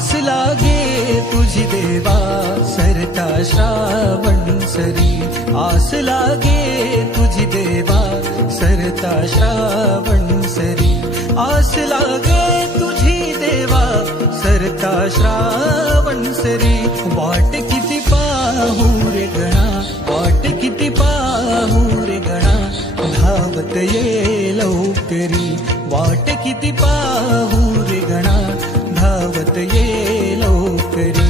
आस लागे तुझी देवा सरता श्रावण सरी, आस लागे तुझी देवा सरता श्रावण सरी, आस लागे तुझी देवा सरता श्रावण सरी. वाट किती पाहू रे गणा, वाट किती पाहू रे गणा, धावत ये लवकरी. वाट किती पाहू रे गणा, धावत ये लवकरी.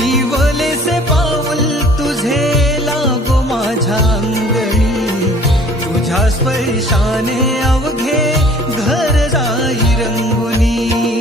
इवलेसे पाऊल तुझे लागो माझ्या अंगणी, तुझ्या स्पर्शाने अवघे घर जाई रंगुनी.